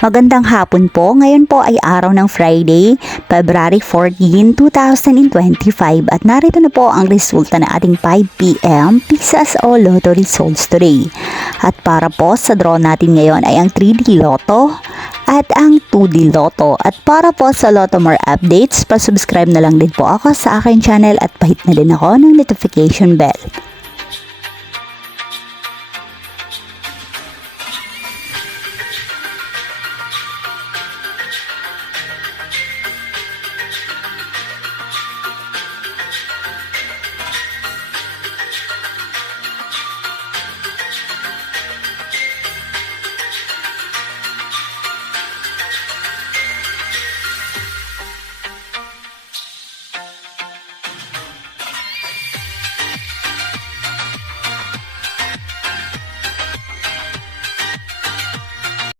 Magandang hapon po. Ngayon po ay araw ng Friday, February 14, 2025 at narito na po ang resulta ng ating 5 p.m. Pisas o Lotto results today. At para po sa draw natin ngayon ay ang 3D Lotto at ang 2D Lotto. At para po sa Lotto More updates, pa-subscribe na lang din po ako sa aking channel at pahit na din ako ng notification bell.